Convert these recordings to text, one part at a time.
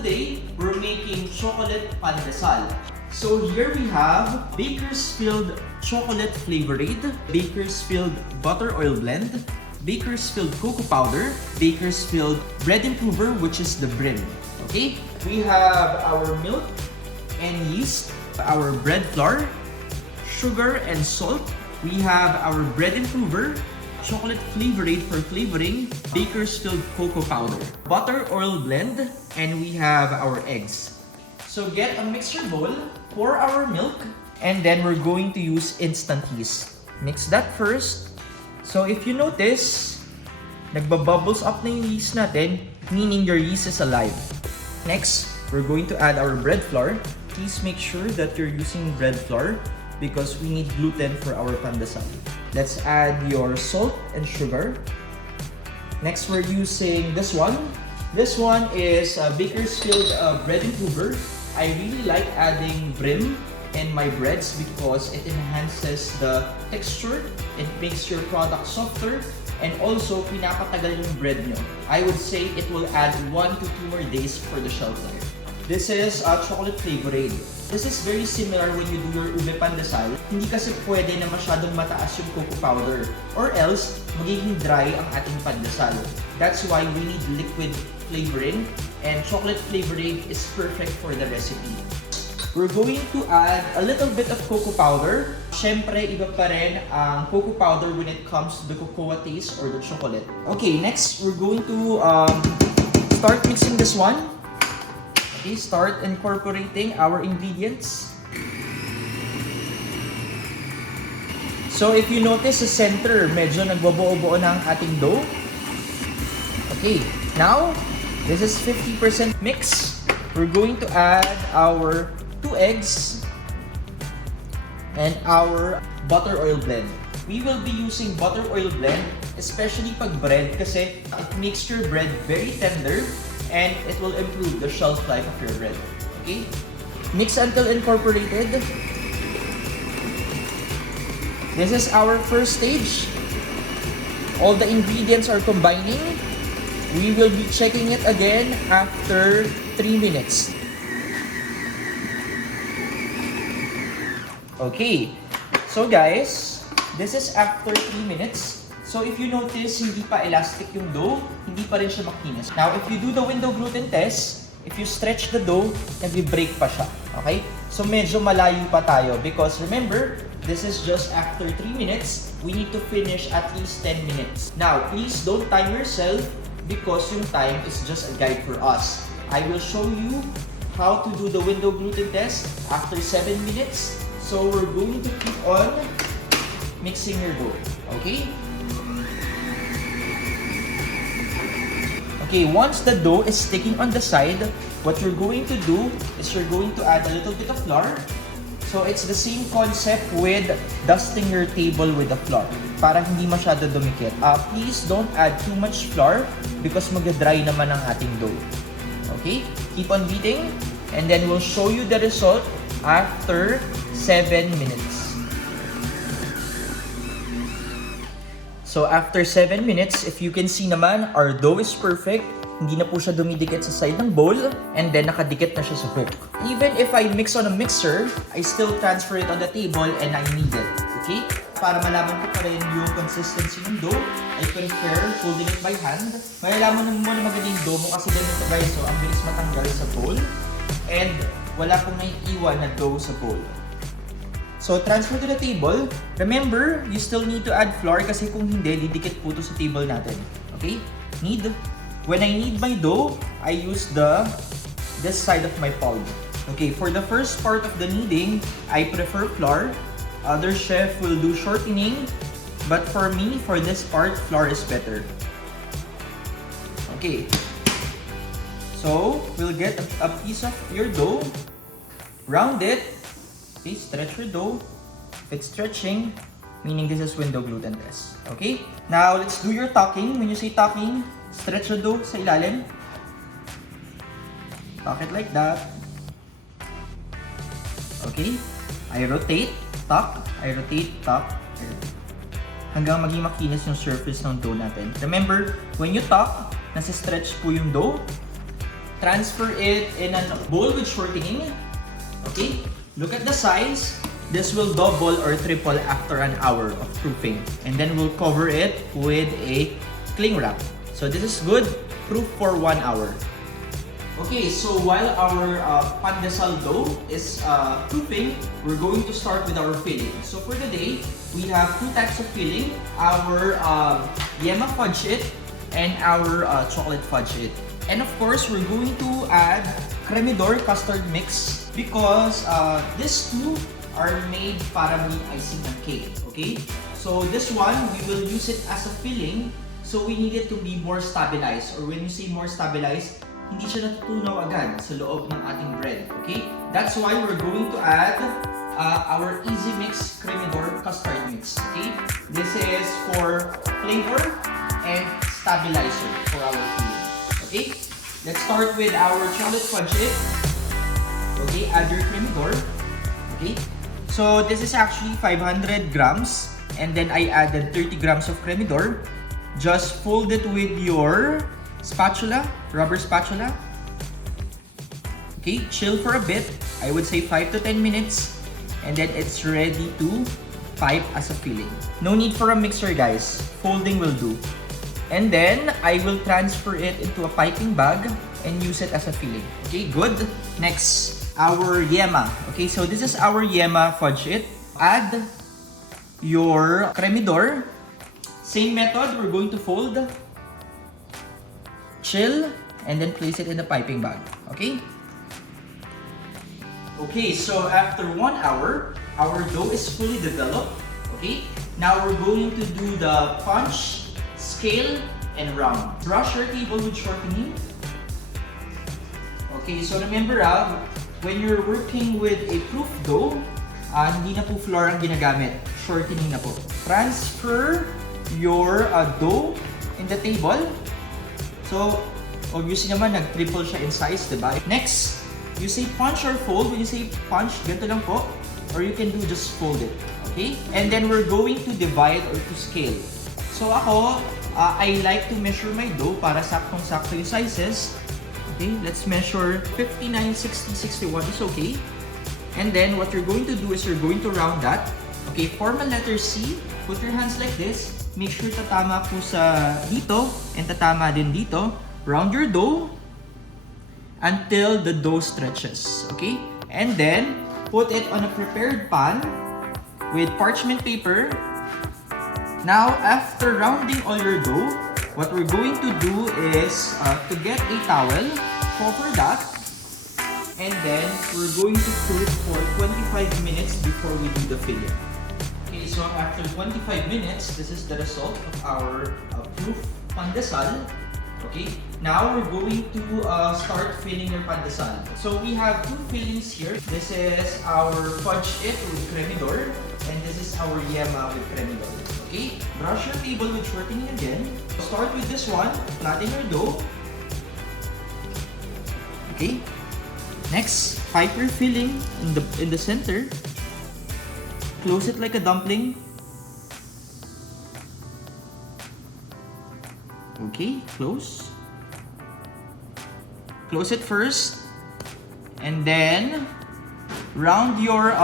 today, we're making chocolate pandesal. So here we have Bakersfield chocolate Flavorade, Bakersfield butter oil blend, Bakersfield cocoa powder, Bakersfield bread improver, which is the BRIM. Okay? We have our milk and yeast, our bread flour, sugar and salt. We have our bread improver, chocolate Flavorade for flavoring, Bakersfield cocoa powder, butter oil blend, and we have our eggs. So get a mixer bowl, pour our milk, and then we're going to use instant yeast. Mix that first. So if you notice, nagbabubbles up na yung yeast natin, meaning your yeast is alive. Next, we're going to add our bread flour. Please make sure that you're using bread flour because we need gluten for our pandesal. Let's add your salt and sugar. Next, we're using this one. This one is Bakersfield bread improver. I really like adding BRIM in my breads because it enhances the texture, it makes your product softer, and also pinapatagal yung bread nyo. I would say it will add 1 to 2 more days for the shelf life. This is chocolate Flavorade. This is very similar when you do your ube pandesal. Hindi kasi pwede na masyadong mataas yung cocoa powder or else magiging dry ang ating pandesal. That's why we need liquid flavoring, and chocolate Flavorade is perfect for the recipe. We're going to add a little bit of cocoa powder. Syempre, iba pa rin ang cocoa powder when it comes to the cocoa taste or the chocolate. Okay, next, we're going to start mixing this one. Okay, start incorporating our ingredients. So, if you notice sa center, medyo nagbabuo-buo na ang ating dough. Okay, now, this is 50% mix. We're going to add our 2 eggs and our butter oil blend. We will be using butter oil blend, especially pag bread kasi it makes your bread very tender and it will improve the shelf life of your bread. Okay? Mix until incorporated. This is our first stage. All the ingredients are combining. We will be checking it again after 3 minutes. Okay, so guys, this is after 3 minutes. So if you notice, hindi pa elastic yung dough, hindi pa rin siya makinis. Now, if you do the window gluten test, if you stretch the dough, nag-break pa siya. Okay? So medyo malayo pa tayo because remember, this is just after 3 minutes. We need to finish at least 10 minutes. Now, please don't time yourself because yung time is just a guide for us. I will show you how to do the window gluten test after 7 minutes. So we're going to keep on mixing your dough. Okay? Okay, once the dough is sticking on the side, what you're going to do is you're going to add a little bit of flour. So it's the same concept with dusting your table with the flour para hindi masyado dumikit. Please don't add too much flour because mag-dry naman ang ating dough. Okay? Keep on beating and then we'll show you the result after 7 minutes. So after 7 minutes, if you can see naman, our dough is perfect. Hindi na po siya dumidikit sa side ng bowl and then nakadikit na siya sa hook. Even if I mix on a mixer, I still transfer it on the table and I knead it. Okay? Para malaman ko pa rin yung consistency ng dough, I prefer holding it by hand. Malalaman mo na magaling dough mo kasi ganito guys, so ang bilis matanggal sa bowl and wala pong naiiwan na dough sa bowl. So, transfer to the table. Remember, you still need to add flour kasi kung hindi, didikit po to sa table natin. Okay? Knead. When I knead my dough, I use this side of my palm. Okay, for the first part of the kneading, I prefer flour. Other chef will do shortening, but for me, for this part, flour is better. Okay. So, we'll get a piece of your dough, round it. Okay, stretch your dough. If it's stretching, meaning this is window gluten test. Okay? Now, let's do your tucking. When you say tucking, stretch the dough sa ilalim. Tuck it like that. Okay? I rotate, tuck, I rotate, tuck, I rotate. Hanggang maging makinis yung surface ng dough natin. Remember, when you tuck, nasa-stretch po yung dough. transfer it in a bowl with shortening. Okay, look at the size. This will double or triple after an hour of proofing. And then we'll cover it with a cling wrap. So this is good. Proof for 1 hour. Okay, so while our pandesal dough is proofing, we're going to start with our filling. So for today, we have 2 types of filling. Our Yema Fudge-It and our chocolate Fudge-It. And of course, we're going to add Cremidor custard mix because these two are made para may icing ng cake, okay? So this one, we will use it as a filling, so we need it to be more stabilized, or when you say more stabilized, hindi siya natutunaw agad sa loob ng ating bread, okay? That's why we're going to add our Eezy Mix Cremidor custard mix, okay? This is for flavor and stabilizer for our filling, okay? Let's start with our chocolate Fudge-It. Okay, add your Cremidor, okay? So this is actually 500 grams and then I added 30 grams of Cremidor. Just fold it with your spatula, rubber spatula. Okay, chill for a bit. I would say 5 to 10 minutes and then it's ready to pipe as a filling. No need for a mixer, guys. Folding will do. And then I will transfer it into a piping bag and use it as a filling. Okay, good. Next, our Yema. Okay, so this is our Yema Fudge-It. Add your Cremidor. Same method, we're going to fold, chill, and then place it in the piping bag. Okay? Okay, so after 1 hour, our dough is fully developed. Okay? Now we're going to do the punch, scale, and round. Brush your table with shortening. Okay, so remember when you're working with a proof dough, hindi na po flour ang ginagamit. Shortening na po. Transfer your dough in the table. So, obviously naman, nag-triple siya in size, diba? Next, you say punch or fold. When you say punch, ganito lang po. Or you can do just fold it. Okay? And then we're going to divide or to scale. So ako, I like to measure my dough para saktong-sakto yung sizes. Okay, let's measure 59, 60, 61 is okay. And then what you're going to do is you're going to round that. Okay, form a letter C. Put your hands like this. Make sure tatama po sa dito and tatama din dito. Round your dough until the dough stretches. Okay? And then put it on a prepared pan with parchment paper. Now, after rounding all your dough, what we're going to do is to get a towel, cover that, and then we're going to cook for 25 minutes before we do the filling. Okay, so after 25 minutes, this is the result of our proof pandesal. Okay, now we're going to start filling your pandesal. So we have 2 fillings here. This is our Fudge-It with Cremidor, and this is our Yema with Cremidor. Okay, brush your table with shortening again. Start with this one, flatten your dough. Okay, next, pipe your filling in the center. Close it like a dumpling. Okay, close. Close it first, and then round your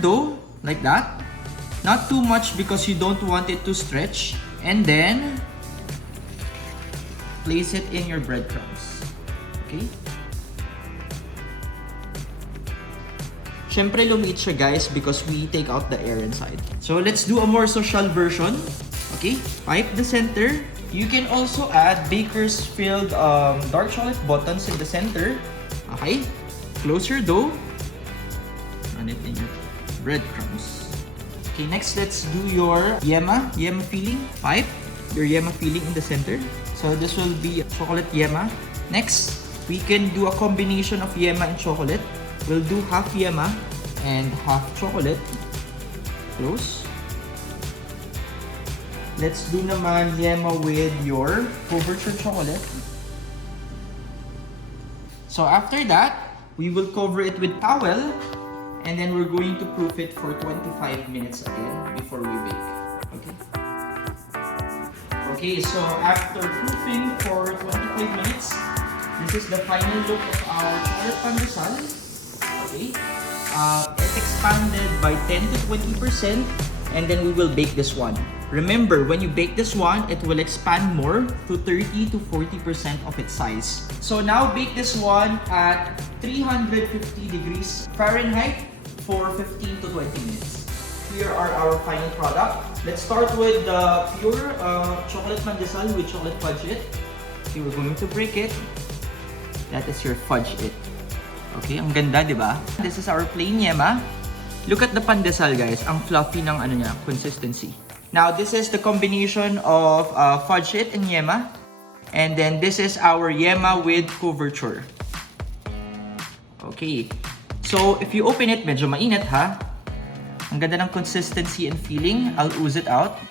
dough like that. Not too much because you don't want it to stretch. And then place it in your breadcrumbs. Okay? Syempre lumiit siya, guys, because we take out the air inside. So let's do a more social version. Okay? Pipe the center. You can also add Bakersfield dark chocolate buttons in the center. Okay? Close your dough. Run it in your breadcrumbs. Okay, next let's do your Yema filling. Pipe your Yema filling in the center. So this will be chocolate Yema. Next, we can do a combination of Yema and chocolate. We'll do half Yema and half chocolate. Close. Let's do naman Yema with your coverture chocolate. So after that, we will cover it with towel. And then we're going to proof it for 25 minutes again before we bake. Okay? Okay, so after proofing for 25 minutes, This is the final look of our chocolate pandesal. Okay. It expanded by 10 to 20%, and then we will bake this one. Remember, when you bake this one, it will expand more to 30 to 40% of its size. So now bake this one at 350 degrees Fahrenheit for 15 to 20 minutes. Here are our final product. Let's start with the pure chocolate pandesal with chocolate Fudge-It. Okay, we're going to break it. That is your Fudge-It. Okay, ang ganda, di ba? This is our plain Yema. Look at the pandesal, guys. Ang fluffy ng ano niya, consistency. Now, this is the combination of Fudge-It and Yema. And then this is our Yema with couverture. Okay. So, if you open it, medyo mainit ha. Ang ganda ng consistency and feeling. I'll ooze it out.